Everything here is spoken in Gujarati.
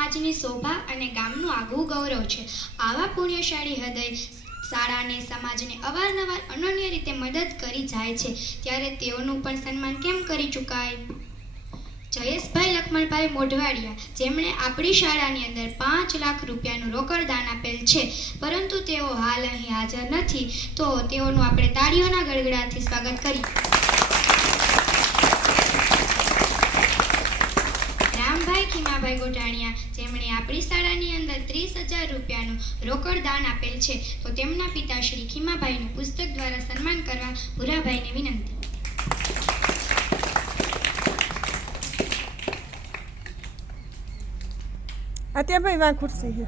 સમાજની શોભા અને ગામનું આગવું ગૌરવ છે. આવા પુણ્યશાળી હૃદય શાળાને સમાજને અવારનવાર અનન્ય રીતે મદદ કરી જાય છે, ત્યારે તેઓનું પણ સન્માન કેમ કરી ચૂકાય? જયેશભાઈ લક્ષ્મણભાઈ મોઢવાડિયા, જેમણે આપણી શાળાની અંદર 5 લાખ રૂપિયાનું રોકડ દાન આપેલ છે, પરંતુ તેઓ હાલ અહીં હાજર નથી, તો તેઓનું આપણે તાળીઓના ગડગડાટથી સ્વાગત કરીએ. રામભાઈ ખીમાભાઈ ગોટાણીયા, જેમણે આપણી શાળાની અંદર 30,000 રૂપિયાનું રોકડ દાન આપેલ છે, તો તેમના પિતાશ્રી ખીમાભાઈનું પુસ્તક દ્વારા સન્માન કરવા ભૂરાભાઈને વિનંતી. અત્યારે ભાઈ વાં ખુરશી છે.